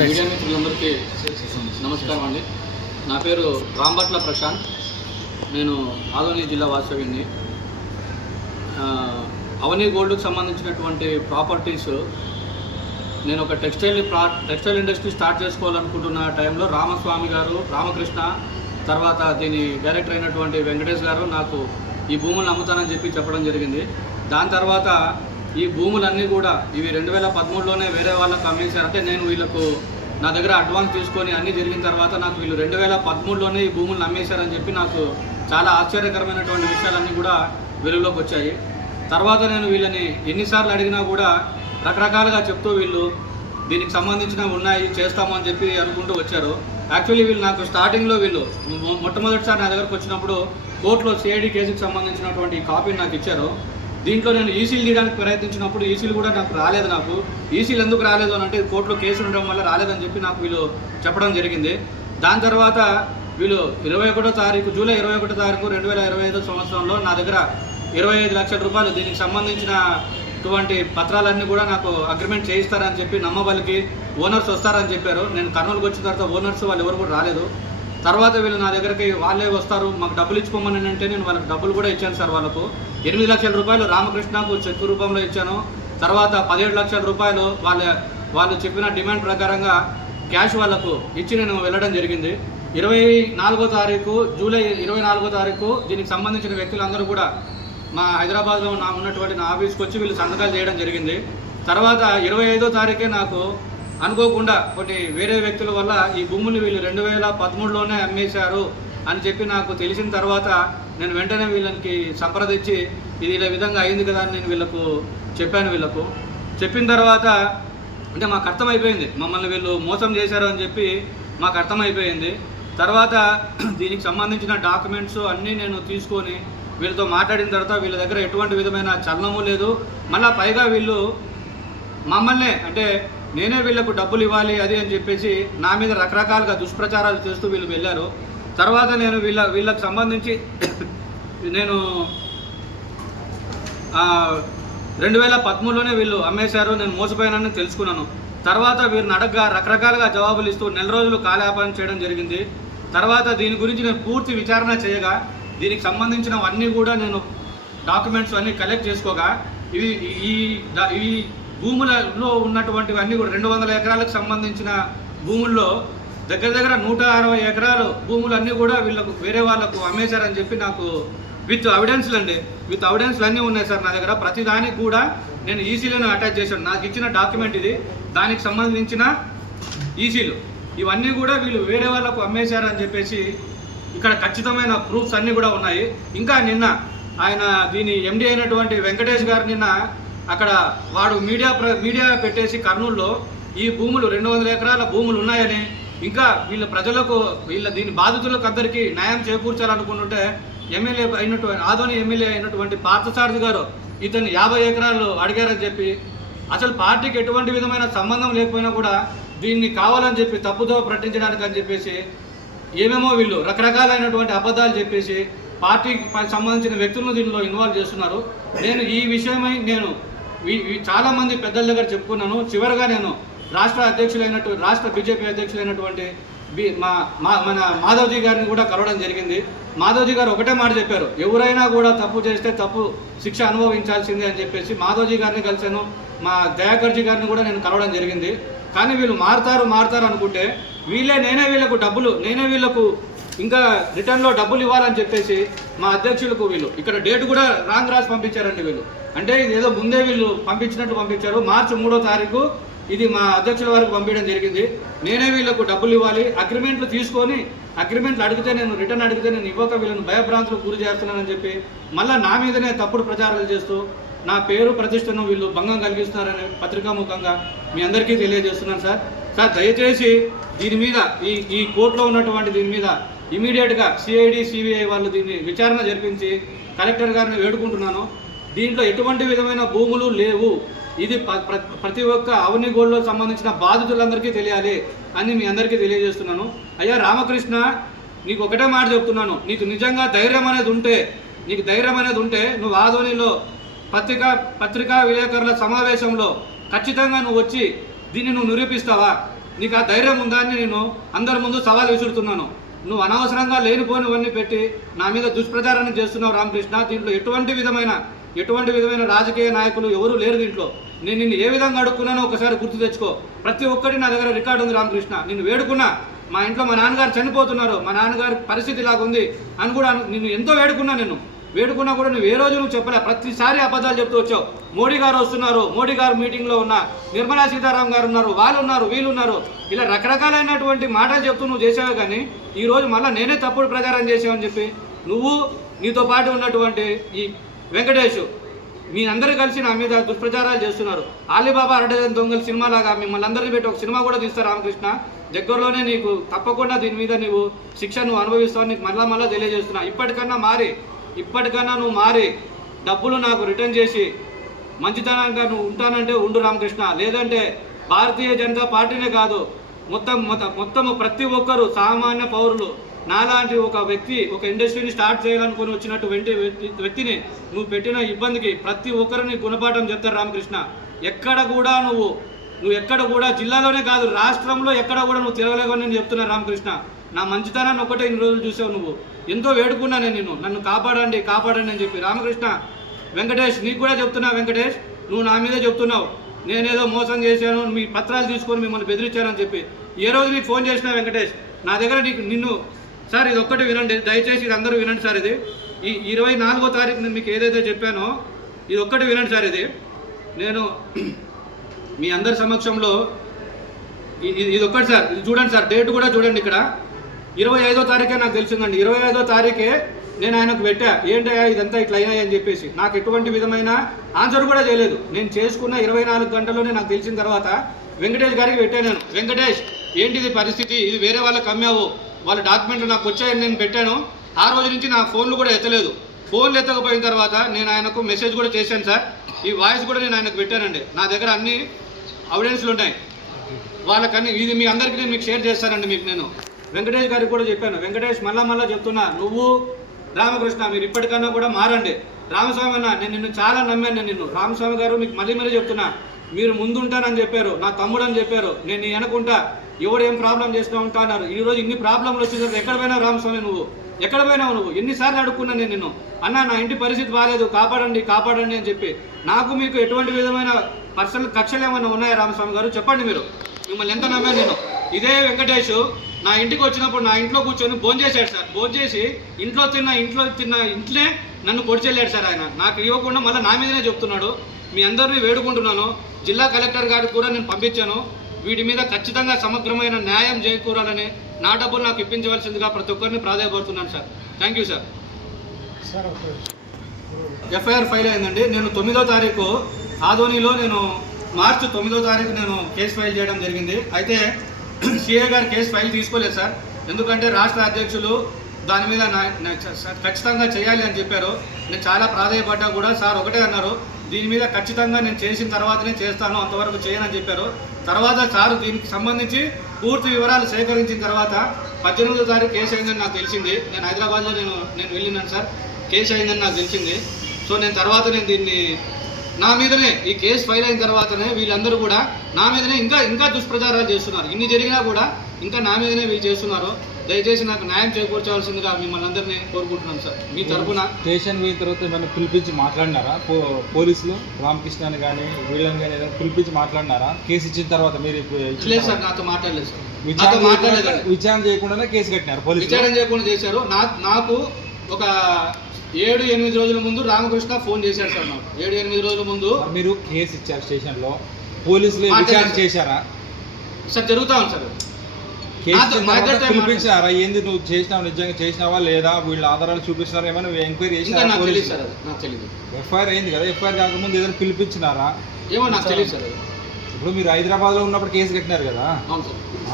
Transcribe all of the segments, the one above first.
Media మిత్రులందరికీ నమస్కారం అండి. నా పేరు రాంభట్ల ప్రశాంత్. నేను ఆదోని జిల్లా వాస్తవ్యుని. అవని గోల్డ్కి సంబంధించినటువంటి ప్రాపర్టీస్ నేను ఒక టెక్స్టైల్ ఇండస్ట్రీ స్టార్ట్ చేసుకోవాలనుకుంటున్న టైంలో రామస్వామి గారు, రామకృష్ణ, తర్వాత దీని డైరెక్టర్ అయినటువంటి వెంకటేష్ గారు నాకు ఈ భూములను అమ్ముతానని చెప్పడం జరిగింది. దాని తర్వాత ఈ భూములన్నీ కూడా ఇవి 2013లోనే వేరే వాళ్ళకు అమ్మేశారు. అంటే నేను వీళ్ళకు నా దగ్గర అడ్వాన్స్ తీసుకొని అన్నీ జరిగిన తర్వాత నాకు వీళ్ళు 2013లోనే ఈ భూములను అమ్మేశారని చెప్పి నాకు చాలా ఆశ్చర్యకరమైనటువంటి విషయాలన్నీ కూడా వెలుగులోకి వచ్చాయి. తర్వాత నేను వీళ్ళని ఎన్నిసార్లు అడిగినా కూడా రకరకాలుగా చెప్తూ వీళ్ళు దీనికి సంబంధించినవి ఉన్నాయి, చేస్తాము అని చెప్పి అనుకుంటూ వచ్చారు. యాక్చువల్లీ వీళ్ళు నాకు స్టార్టింగ్లో వీళ్ళు మొట్టమొదటిసారి నా దగ్గరకు వచ్చినప్పుడు కోర్టులో సిఐడి కేసుకి సంబంధించినటువంటి కాపీని నాకు ఇచ్చారు. దీంట్లో నేను ఈసీలు తీయడానికి ప్రయత్నించినప్పుడు ఈసీలు కూడా నాకు రాలేదు. నాకు ఈసీలు ఎందుకు రాలేదు అని అంటే కోర్టులో కేసులు ఉండడం వల్ల రాలేదని చెప్పి నాకు వీళ్ళు చెప్పడం జరిగింది. దాని తర్వాత వీళ్ళు 21వ తారీఖు జూలై 21వ తారీఖు 2025 సంవత్సరంలో నా దగ్గర 25 లక్షల రూపాయలు దీనికి సంబంధించినటువంటి పత్రాలన్నీ కూడా నాకు అగ్రిమెంట్ చేయిస్తారని చెప్పి నమ్మబలికి ఓనర్స్ వస్తారని చెప్పారు. నేను కర్నూలుకి వచ్చిన తర్వాత ఓనర్స్ వాళ్ళు ఎవరు కూడా రాలేదు. తర్వాత వీళ్ళు నా దగ్గరికి వాళ్ళే వస్తారు, మాకు డబ్బులు ఇచ్చుకోమని అంటే నేను వాళ్ళకి డబ్బులు కూడా ఇచ్చాను సార్. వాళ్ళకు 8 లక్షల రూపాయలు రామకృష్ణకు చెక్కు రూపంలో ఇచ్చాను. తర్వాత 17 లక్షల రూపాయలు వాళ్ళు చెప్పిన డిమాండ్ ప్రకారంగా క్యాష్ వాళ్ళకు ఇచ్చి నేను వెళ్ళడం జరిగింది. 24వ తారీఖు జూలై 24వ తారీఖు దీనికి సంబంధించిన వ్యక్తులందరూ కూడా మా హైదరాబాద్లో ఉన్నటువంటి నా ఆఫీస్కి వచ్చి వీళ్ళు సంతకాలు చేయడం జరిగింది. తర్వాత 25వ తారీఖే నాకు అనుకోకుండా కొన్ని వేరే వ్యక్తుల వల్ల ఈ భూములు వీళ్ళు 2013లోనే అమ్మేశారు అని చెప్పి నాకు తెలిసిన తర్వాత నేను వెంటనే వీళ్ళకి సంప్రదించి ఇది ఇలా విధంగా అయింది కదా అని నేను వీళ్ళకు చెప్పాను. చెప్పిన తర్వాత అంటే మాకు అర్థమైపోయింది మమ్మల్ని వీళ్ళు మోసం చేశారు అని చెప్పి మాకు అర్థమైపోయింది. తర్వాత దీనికి సంబంధించిన డాక్యుమెంట్స్ అన్నీ నేను తీసుకొని వీళ్ళతో మాట్లాడిన తర్వాత వీళ్ళ దగ్గర ఎటువంటి విధమైన చలనము లేదు. మళ్ళీ పైగా వీళ్ళు మమ్మల్ని అంటే నేనే వీళ్ళకు డబ్బులు ఇవ్వాలి అది అని చెప్పేసి నా మీద రకరకాలుగా దుష్ప్రచారాలు చేస్తూ వీళ్ళు వెళ్ళారు. తర్వాత నేను వీళ్ళకి సంబంధించి నేను 2013లోనే వీళ్ళు అమ్మేశారు, నేను మోసపోయానని తెలుసుకున్నాను. తర్వాత వీరిని అడగగా రకరకాలుగా జవాబులు ఇస్తూ నెల రోజులు కాలయాపన చేయడం జరిగింది. తర్వాత దీని గురించి నేను పూర్తి విచారణ చేయగా దీనికి సంబంధించినవన్నీ కూడా నేను డాక్యుమెంట్స్ అన్నీ కలెక్ట్ చేసుకోగా ఇవి భూములలో ఉన్నటువంటివన్నీ కూడా 200 ఎకరాలకు సంబంధించిన భూముల్లో దగ్గర 160 ఎకరాలు భూములన్నీ కూడా వీళ్ళకు వేరే వాళ్ళకు అమ్మేశారని చెప్పి నాకు విత్ ఎవిడెన్స్లు అన్నీ ఉన్నాయి సార్ నా దగ్గర. ప్రతి దానికి కూడా నేను ఈసీలను అటాచ్ చేశాను. నాకు ఇచ్చిన డాక్యుమెంట్ ఇది, దానికి సంబంధించిన ఈసీలు ఇవన్నీ కూడా వీళ్ళు వేరే వాళ్ళకు అమ్మేశారని చెప్పేసి ఇక్కడ ఖచ్చితమైన ప్రూఫ్స్ అన్నీ కూడా ఉన్నాయి. ఇంకా నిన్న ఆయన దీని ఎండి అయినటువంటి వెంకటేష్ గారు నిన్న అక్కడ వాడు మీడియా పెట్టేసి కర్నూలులో ఈ భూములు 200 ఎకరాల భూములు ఉన్నాయని, ఇంకా వీళ్ళ ప్రజలకు దీని బాధితులకు అందరికీ న్యాయం చేకూర్చాలనుకుంటుంటే ఆదోని ఎమ్మెల్యే అయినటువంటి పార్థసారథి గారు ఇతను 50 ఎకరాలు అడిగారని చెప్పి అసలు పార్టీకి ఎటువంటి విధమైన సంబంధం లేకపోయినా కూడా దీన్ని కావాలని చెప్పి తప్పుదో ప్రకటించడానికి అని చెప్పేసి ఏమేమో వీళ్ళు రకరకాలైనటువంటి అబద్ధాలు చెప్పేసి పార్టీకి సంబంధించిన వ్యక్తులను దీనిలో ఇన్వాల్వ్ చేస్తున్నారు. నేను ఈ విషయమై నేను చాలామంది పెద్దల దగ్గర చెప్పుకున్నాను. చివరిగా నేను రాష్ట్ర బీజేపీ అధ్యక్షులైనటువంటి మన మాధవ్జీ గారిని కూడా కలవడం జరిగింది. మాధవ్జీ గారు ఒకటే మాట చెప్పారు, ఎవరైనా కూడా తప్పు చేస్తే తప్పు శిక్ష అనుభవించాల్సిందే అని చెప్పేసి మాధవ్జీ గారిని కలిశాను. మా దయాకర్జీ గారిని కూడా నేను కలవడం జరిగింది. కానీ వీళ్ళు మారుతారు అనుకుంటే నేనే వీళ్ళకు ఇంకా రిటర్న్లో డబ్బులు ఇవ్వాలని చెప్పేసి మా అధ్యక్షులకు వీళ్ళు ఇక్కడ డేట్ కూడా రాంగ్ రాసి పంపించారండి. వీళ్ళు అంటే ఇది ఏదో ముందే వీళ్ళు పంపించారు. మార్చి 3వ తారీఖు ఇది మా అధ్యక్షుల వారికి పంపించడం జరిగింది. నేనే వీళ్ళకు డబ్బులు ఇవ్వాలి, అగ్రిమెంట్లు తీసుకొని అగ్రిమెంట్లు రిటర్న్ అడిగితే నేను ఇవ్వక వీళ్ళని భయభ్రాంతులకు గురి చేస్తున్నానని చెప్పి మళ్ళీ నా మీదనే తప్పుడు ప్రచారాలు చేస్తూ నా పేరు ప్రతిష్టను వీళ్ళు భంగం కలిగిస్తున్నారని పత్రికాముఖంగా మీ అందరికీ తెలియజేస్తున్నాను సార్. దయచేసి దీని మీద ఈ కోర్టులో ఉన్నటువంటి దీని మీద ఇమీడియట్గా సిఐడి సిబిఐ వాళ్ళు దీన్ని విచారణ జరిపించి కలెక్టర్ గారిని వేడుకుంటున్నాను. దీంట్లో ఎటువంటి విధమైన భూములు లేవు, ఇది ప్రతి ఒక్క అవని గోల్డ్లో సంబంధించిన బాధితులందరికీ తెలియాలి అని మీ అందరికీ తెలియజేస్తున్నాను. అయ్యా రామకృష్ణ, నీకు ఒకటే మాట చెప్తున్నాను, నీకు నిజంగా ధైర్యం అనేది ఉంటే నువ్వు ఆదోనిలో పత్రికా విలేకరుల సమావేశంలో ఖచ్చితంగా నువ్వు వచ్చి దీన్ని నువ్వు నిరూపిస్తావా? నీకు ఆ ధైర్యం ఉందా అని నేను అందరి ముందు సవాల్ విసురుతున్నాను. నువ్వు అనవసరంగా లేనిపోనివన్నీ పెట్టి నా మీద దుష్ప్రచారాన్ని చేస్తున్నావు రామకృష్ణ. దీంట్లో ఎటువంటి విధమైన రాజకీయ నాయకులు ఎవరు లేరు దీంట్లో. నేను నిన్ను ఏ విధంగా అడుక్కున్నానో ఒకసారి గుర్తు తెచ్చుకో. ప్రతి ఒక్కటి నా దగ్గర రికార్డు ఉంది రామకృష్ణ. నిన్ను వేడుకున్నా, మా ఇంట్లో మా నాన్నగారు చనిపోతున్నారు, మా నాన్నగారి పరిస్థితి ఇలాగ ఉంది అని కూడా నిన్ను ఎంతో వేడుకున్నా కూడా నువ్వు ఏ రోజు నువ్వు చెప్పలే. ప్రతిసారి అబద్ధాలు చెప్తూ వచ్చావు. మోడీ గారు వస్తున్నారు, మోడీ గారు మీటింగ్లో ఉన్న నిర్మలా సీతారామన్ గారు ఉన్నారు, వాళ్ళు ఉన్నారు, వీళ్ళు ఉన్నారు, ఇలా రకరకాలైనటువంటి మాటలు చెప్తూ నువ్వు చేసావే. కానీ ఈరోజు మళ్ళీ నేనే తప్పుడు ప్రచారం చేసావని చెప్పి నువ్వు, నీతో పాటు ఉన్నటువంటి ఈ వెంకటేష్, మీ అందరూ కలిసి నా మీద దుష్ప్రచారాలు చేస్తున్నారు. ఆలీబాబా అరడజన్ దొంగల సినిమాలాగా మిమ్మల్ని అందరినీ పెట్టి ఒక సినిమా కూడా తీస్తారు రామకృష్ణ. దగ్గరలోనే నీకు తప్పకుండా దీని మీద నీవు శిక్ష నువ్వు అనుభవిస్తావు. నీకు మళ్ళా తెలియజేస్తున్నా. ఇప్పటికన్నా నువ్వు మారి డబ్బులు నాకు రిటర్న్ చేసి మంచితనంగా నువ్వు ఉంటానంటే ఉండు రామకృష్ణ. లేదంటే భారతీయ జనతా పార్టీనే కాదు, మొత్తం ప్రతి ఒక్కరు సామాన్య పౌరులు నాలాంటి ఒక వ్యక్తి ఒక ఇండస్ట్రీని స్టార్ట్ చేయాలనుకుని వచ్చినటువంటి వ్యక్తిని నువ్వు పెట్టిన ఇబ్బందికి ప్రతి ఒక్కరిని గుణపాఠం చెప్తారు రామకృష్ణ. నువ్వు ఎక్కడ కూడా జిల్లాలోనే కాదు రాష్ట్రంలో ఎక్కడ కూడా నువ్వు తిరగలేవని నేను చెప్తున్నా రామకృష్ణ. నా మంచితనాన్ని ఒకటే ఇన్ని రోజులు చూసావు. నువ్వు ఎంతో వేడుకున్నా నేను, నన్ను కాపాడండి అని చెప్పి. రామకృష్ణ, వెంకటేష్ నీకు కూడా చెప్తున్నా. వెంకటేష్, నువ్వు నా మీదే చెప్తున్నావు నేనేదో మోసం చేశాను, మీ పత్రాలు తీసుకొని మిమ్మల్ని బెదిరించానని చెప్పి. ఏ రోజు నీకు ఫోన్ చేసినా వెంకటేష్, నా దగ్గర నిన్ను సార్ ఇది ఒక్కటి వినండి, దయచేసి ఇది అందరూ వినండి సార్. ఇది ఈ 24వ తారీఖు నేను మీకు ఏదైతే చెప్పానో ఇది ఒక్కటి వినండి సార్. ఇది నేను మీ అందరి సమక్షంలో ఇది ఒక్కటి సార్, ఇది చూడండి సార్, డేట్ కూడా చూడండి. ఇక్కడ 25వ తారీఖే నాకు తెలిసిందండి. 25వ తారీఖే నేను ఆయనకు పెట్టా, ఏంటయ్యా ఇదంతా ఇట్లా అయినాయి అని చెప్పేసి. నాకు ఎటువంటి విధమైన ఆన్సర్ కూడా చేయలేదు. నేను చేసుకున్న 24 గంటల్లోనే నాకు తెలిసిన తర్వాత వెంకటేష్ గారికి పెట్టాను నేను. వెంకటేష్, ఏంటిది పరిస్థితి, ఇది వేరే వాళ్ళకి అమ్మావు, వాళ్ళ డాక్యుమెంట్లు నాకు వచ్చాయని నేను పెట్టాను. ఆ రోజు నుంచి నా ఫోన్లు కూడా ఎత్తలేదు. ఫోన్లు ఎత్తకపోయిన తర్వాత నేను ఆయనకు మెసేజ్ కూడా చేశాను సార్. ఈ వాయిస్ కూడా నేను ఆయనకు పెట్టానండి. నా దగ్గర అన్ని ఎవిడెన్స్లు ఉన్నాయి వాళ్ళకన్నీ. ఇది మీ అందరికీ నేను మీకు షేర్ చేస్తానండి. మీకు నేను వెంకటేష్ గారికి కూడా చెప్పాను. వెంకటేష్, మళ్ళా చెప్తున్నా, నువ్వు రామకృష్ణ మీరు ఇప్పటికన్నా కూడా మారండి. రామస్వామి అన్న, నేను నిన్ను చాలా నమ్మాను. నిన్ను రామస్వామి గారు మీకు మళ్ళీ చెప్తున్నా, మీరు ముందుంటానని చెప్పారు, నా తమ్ముడు అని చెప్పారు, నేను వెనకుంటా, ఎవడు ఏం ప్రాబ్లం చేస్తూ ఉంటా అన్నారు. ఈరోజు ఇన్ని ప్రాబ్లంలు వచ్చిన ఎక్కడ పోయినావు రామస్వామి, నువ్వు ఎక్కడ పోయినావు? నువ్వు ఎన్నిసార్లు అడుక్కున్నా నేను నిన్ను, అన్న నా ఇంటి పరిస్థితి బాగాలేదు, కాపాడండి అని చెప్పి. నాకు మీకు ఎటువంటి విధమైన పర్సనల్ కక్షలు ఏమైనా ఉన్నాయా రామస్వామి గారు, చెప్పండి. మిమ్మల్ని ఎంత నమ్మాను నేను. ఇదే వెంకటేష్ నా ఇంటికి వచ్చినప్పుడు నా ఇంట్లో కూర్చొని భోంచేశాడు సార్. భోంచేసి ఇంట్లో తిన్న ఇంట్లే నన్ను పొడిచెళ్ళాడు సార్. ఆయన నాకు ఇవ్వకుండా మళ్ళీ నా మీదనే చెప్తున్నాడు. మీ అందరినీ వేడుకుంటున్నాను, జిల్లా కలెక్టర్ గారికి కూడా నేను పంపించాను. వీటి మీద ఖచ్చితంగా సమగ్రమైన న్యాయం చేకూరాలని, నా డబ్బులు నాకు ఇప్పించవలసిందిగా ప్రతి ఒక్కరిని ప్రాధాయపడుతున్నాను sir. Thank you sir. FIR file అయిందండి. నేను 9వ తారీఖు ఆదోనిలో మార్చి 9వ తారీఖు నేను కేసు ఫైల్ చేయడం జరిగింది. అయితే సిఐ గారు కేసు ఫైల్ తీసుకోలేదు సార్. ఎందుకంటే రాష్ట్ర అధ్యక్షులు దాని మీద ఖచ్చితంగా చేయాలి అని చెప్పారు. నేను చాలా ప్రాధాయపడ్డా కూడా సార్ ఒకటే అన్నారు, దీని మీద ఖచ్చితంగా నేను చేసిన తర్వాతనే చేస్తాను, అంతవరకు చేయనని చెప్పారు. తర్వాత సార్ దీనికి సంబంధించి పూర్తి వివరాలు సేకరించిన తర్వాత 18వ తారీఖు కేసు అయిందని నాకు తెలిసింది. నేను హైదరాబాద్లో నేను వెళ్ళినాను సార్. కేసు అయిందని నాకు తెలిసింది. సో నేను దీన్ని నా మీదనే ఈ కేసు ఫైల్ అయిన తర్వాతనే వీళ్ళందరూ కూడా నా మీదనే ఇంకా దుష్ప్రచారాలు చేస్తున్నారు. ఇన్ని జరిగినా కూడా ఇంకా నా మీదనే వీళ్ళు చేస్తున్నారు. దయచేసి నాకు న్యాయం చేకూర్చవలసిందిగా మిమ్మల్ని అందరినీ కోరుకుంటున్నాను సార్. మీ తరఫున స్టేషన్ పోయిన తర్వాత ఏమైనా పిలిపించి మాట్లాడినారా పోలీసులు? రామకృష్ణ అని కానీ వీళ్ళని కానీ ఏదైనా పిలిపించి మాట్లాడినారా? కేసు ఇచ్చిన తర్వాత మీరు లేదు సార్, నాతో మాట్లాడలేదు సార్. విచారణ చేయకుండానే కేసు కట్టినారు పోలీసు? విచారణ చేయకుండా చేశారు. నాకు ఒక 7-8 రోజుల ముందు రామకృష్ణ ఫోన్ చేశాడు సార్. నాకు 7-8 రోజుల ముందు. మీరు కేసు ఇచ్చారు స్టేషన్లో, పోలీసులు విచారణ చేశారా సార్? జరుగుతా ఉంది సార్. పిలిపించారా? ఏంది నువ్వు చేసినావు, నిజంగా చేసినావా లేదా, వీళ్ళ ఆధారాలు చూపిస్తున్నారా, ఏమైనా ఎంక్వైరీ చేసినారా? ఎఫ్ఐఆర్ అయింది కదా, ఎఫ్ఐఆర్ కాకముందు ఏదైనా పిలిపించినారా? ఏమో నాకు తెలియదు సార్. ఇప్పుడు మీరు హైదరాబాద్లో ఉన్నప్పుడు కేసు కట్టినారు కదా,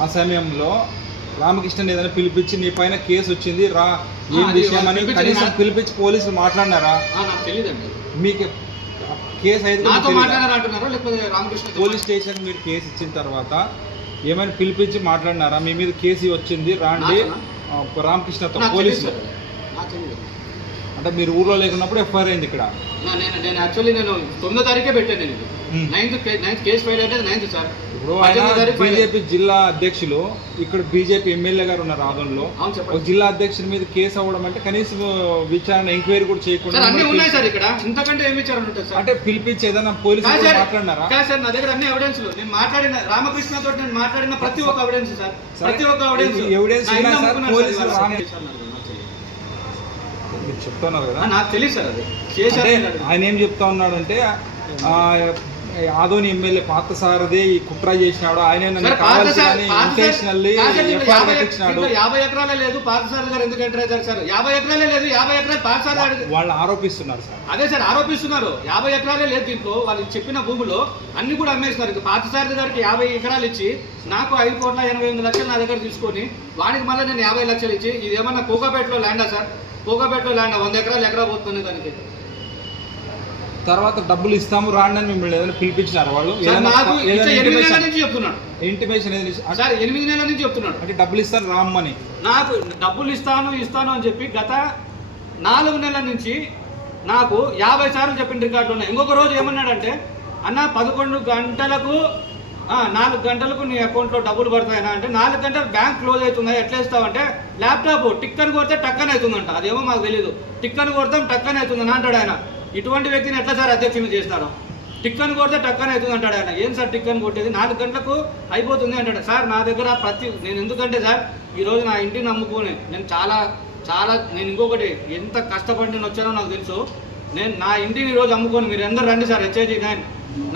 ఆ సమయంలో రామకృష్ణని ఏదైనా పిలిపించి నీ పైన కేసు వచ్చింది రా, ఏం విషయం అని కనీసం పిలిపించి పోలీసులు మాట్లాడినారా? నాకు తెలియదండి. మీకు కేసు అయితే రామకృష్ణ పోలీస్ స్టేషన్ మీరు కేసు ఇచ్చిన తర్వాత ఏమైనా పిలిపించి మాట్లాడినారా? మీ మీద కేసు వచ్చింది రాండి రామకృష్ణతో పోలీసులు అంటే మీరు ఊర్లో లేకున్నప్పుడు ఎఫ్ఐఆర్ అయింది ఇక్కడ. నేను 9వ తారీఖే పెట్టాను. నేను 9th కేసు ఫైల్ అయితే 9th సార్. ఇప్పుడు ఆయన బీజేపీ జిల్లా అధ్యక్షులు, ఇక్కడ బీజేపీ ఎమ్మెల్యే గారు ఉన్నారు ఆదంలో. అవును, ఒక చెప్పండి. జిల్లా అధ్యక్షుడి మీద కేసు అవ్వడం అంటే కనీసం విచారణ ఎంక్వైరీ కూడా చేయకుండా సార్, అన్నీ ఉన్నాయి సార్ ఇక్కడ. ఇంతకంటే ఏమి విచారణ ఉంటుంది సార్? అంటే పిలిపించి ఏదైనా పోలీసులు కాదు కూడా సార్, మాట్లాడినారా? కాదు సార్, నా దగ్గర అన్ని ఎవిడెన్స్ నేను మాట్లాడిన రామకృష్ణ తోటి నేను మాట్లాడిన ప్రతి ఒక్క ఎవిడెన్స్ సార్, ప్రతి ఒక్క ఎవిడెన్స్ ఎవిడెన్స్ నా ఉన్నాయి ఇల్లు సార్. అమ్ముకున్నారు పోలీసులు సార్, రామ- నాకు మీరు చెప్తున్నారు కదా, నాకు తెలియదు సార్ అది అంటే చేశారు. ఆయన ఏం చెప్తా ఉన్నాడంటే ఆదోని ఎమ్మెల్యే పార్థసారథి ఈ కుట్ర చేసినాడు, ఆయన నన్ను కావాల్సి ఇంటెన్షనల్లీ ఎఫ్ఐఆర్ పెట్టించినాడు. 50 ఎకరాలే లేదు పార్థసారథి గారు ఎందుకు ఎంటర్ అవుతారు సార్? 50 ఎకరాలే లేదు, 50 ఎకరాలు పార్థసారథి వాళ్ళు ఆరోపిస్తున్నారు సార్. అదే సార్ ఆరోపిస్తున్నారు. 50 ఎకరాలే లేదు దీంట్లో, వాళ్ళు చెప్పిన భూములో అన్ని కూడా అమ్మేస్తున్నారు. ఇక పార్థసారథి గారికి 50 ఎకరాలు ఇచ్చి నాకు 5,88,00,000 నా దగ్గర తీసుకొని వానికి మళ్ళీ నేను 50 లక్షలు ఇచ్చి, ఇది ఏమన్నా కోకాపేటలో ల్యాండా సార్? కోకాపేటలో ల్యాండ్ 100 ఎకరాలు ఎకరా పోతుంది దానికి. తర్వాత డబ్బులు ఇస్తాము రాండి అని మిమ్మల్ని ఏదైనా పిలిపించినారు వాళ్ళు? సార్, నాకు ఇట్లా 8 నెలల నుంచి చెప్తున్నాడు ఇంటిమేషన్ సార్, 8 నెలల నుంచి చెప్తున్నాడు అంటే డబ్బులు ఇస్తాను రామ్మని. నాకు డబ్బులు ఇస్తాను అని చెప్పి గత 4 నెలల నుంచి నాకు 50 సార్లు చెప్పిన రికార్డులు ఉన్నాయి. ఇంకొక రోజు ఏమన్నాడంటే, అన్న 11 గంటలకు 4 గంటలకు నీ అకౌంట్లో డబ్బులు పడతాయనా అంటే, 4 గంటలు బ్యాంక్ క్లోజ్ అవుతుందా ఎట్లా ఇస్తావంటే, ల్యాప్టాప్ టిక్కని కొడితే టక్కని అవుతుందంట. అదేమో మాకు తెలియదు. టిక్కని కొడతాం టక్కని అవుతుందని అంటాడు ఆయన. ఇటువంటి వ్యక్తిని ఎట్లా సార్ అధ్యక్షుని చేస్తాడు? టిక్కని కొడితే టక్కని అవుతుంది అంటాడు ఆయన. ఏం సార్ టిక్కని కొట్టేది? 4 గంటలకు అయిపోతుంది అంటాడు సార్. నా దగ్గర నేను ఎందుకంటే సార్, ఈరోజు నా ఇంటిని నమ్ముకొని నేను నేను ఇంకొకటి ఎంత కష్టపడి నేను వచ్చానో నాకు తెలుసు. నేను నా ఇంటిని ఈరోజు అమ్ముకొని, మీరు అందరూ రండి సార్, హెచ్ఐజీ 9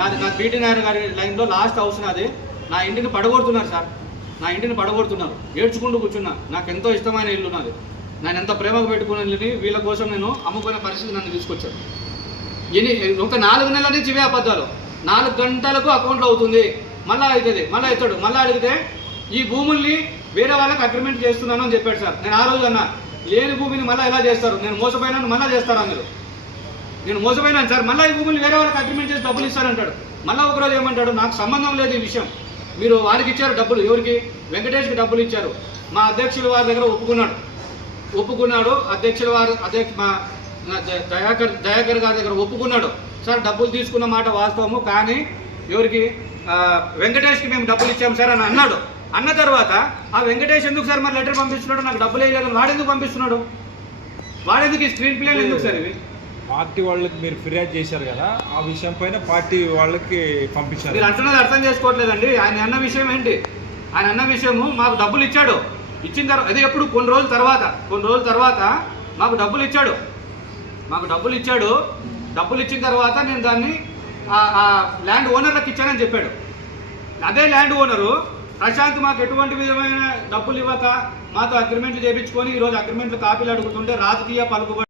నా బీటీ నాయర్ గారి లైన్లో లాస్ట్ హౌస్ నాది. నా ఇంటిని పడగొడుతున్నారు సార్, నా ఇంటిని పడగొడుతున్నారు. ఏడ్చుకుంటూ కూర్చున్నా. నాకు ఎంతో ఇష్టమైన ఇల్లు నాది. నేను ఎంత ప్రేమకు పెట్టుకున్న ఇల్లుని వీళ్ళ కోసం నేను అమ్ముకునే పరిస్థితి నన్ను తీసుకొచ్చాను. ఒక 4 నెలల నుంచి ఇవే అబద్ధాలు. 4 గంటలకు అకౌంట్లో అవుతుంది, మళ్ళీ అవుతుంది, మళ్ళీ అవుతాడు. మళ్ళీ అడిగితే ఈ భూముల్ని వేరే వాళ్ళకి అగ్రిమెంట్ చేస్తున్నాను అని చెప్పాడు సార్. నేను ఆ రోజు అన్నా, లేని భూమిని మళ్ళీ ఎలా చేస్తారు? నేను మోసపోయినాను, మళ్ళీ చేస్తారా మీరు? నేను మోసపోయినాను సార్, మళ్ళీ ఈ భూములు వేరే వాళ్ళకి అగ్రిమెంట్ చేసి డబ్బులు ఇస్తారంటాడు. మళ్ళీ ఒకరోజు ఏమంటాడు, నాకు సంబంధం లేదు ఈ విషయం, మీరు వారికి ఇచ్చారు డబ్బులు. ఎవరికి? వెంకటేష్కి డబ్బులు ఇచ్చారు. మా అధ్యక్షుల వారి దగ్గర ఒప్పుకున్నాడు. అధ్యక్షుల వారు మా దయాకర్ గారి దగ్గర ఒప్పుకున్నాడు. సార్, డబ్బులు తీసుకున్న మాట వాస్తవము, కానీ ఎవరికి? వెంకటేష్కి మేము డబ్బులు ఇచ్చాము సార్ అని అన్నాడు. అన్న తర్వాత ఆ వెంకటేష్ ఎందుకు సార్ మరి లెటర్ పంపిస్తున్నాడు? నాకు డబ్బులు వేయలేదు, వాడెందుకు పంపిస్తున్నాడు? వాడెందుకు ఈ స్క్రీన్ ప్లేలు ఎందుకు సార్ ఇవి? పార్టీ వాళ్ళకి మీరు ఫిర్యాదు చేశారు కదా, ఆ విషయం పైన పార్టీ వాళ్ళకి పంపించారు. మీరు అంటున్నది అర్థం చేసుకోవట్లేదండి. ఆయన అన్న విషయం ఏంటి? ఆయన అన్న విషయము, మాకు డబ్బులు ఇచ్చాడు. ఇచ్చిన తర్వాత అదే ఎప్పుడు కొన్ని రోజుల తర్వాత మాకు డబ్బులు ఇచ్చాడు. డబ్బులు ఇచ్చిన తర్వాత నేను దాన్ని ల్యాండ్ ఓనర్లకు ఇచ్చానని చెప్పాడు. అదే ల్యాండ్ ఓనరు ప్రశాంత్ మాకు ఎటువంటి విధమైన డబ్బులు ఇవ్వక మాతో అగ్రిమెంట్లు చేయించుకొని ఈరోజు అగ్రిమెంట్లు కాపీలు అడుగుతుంటే రాజకీయ పలుకుబడి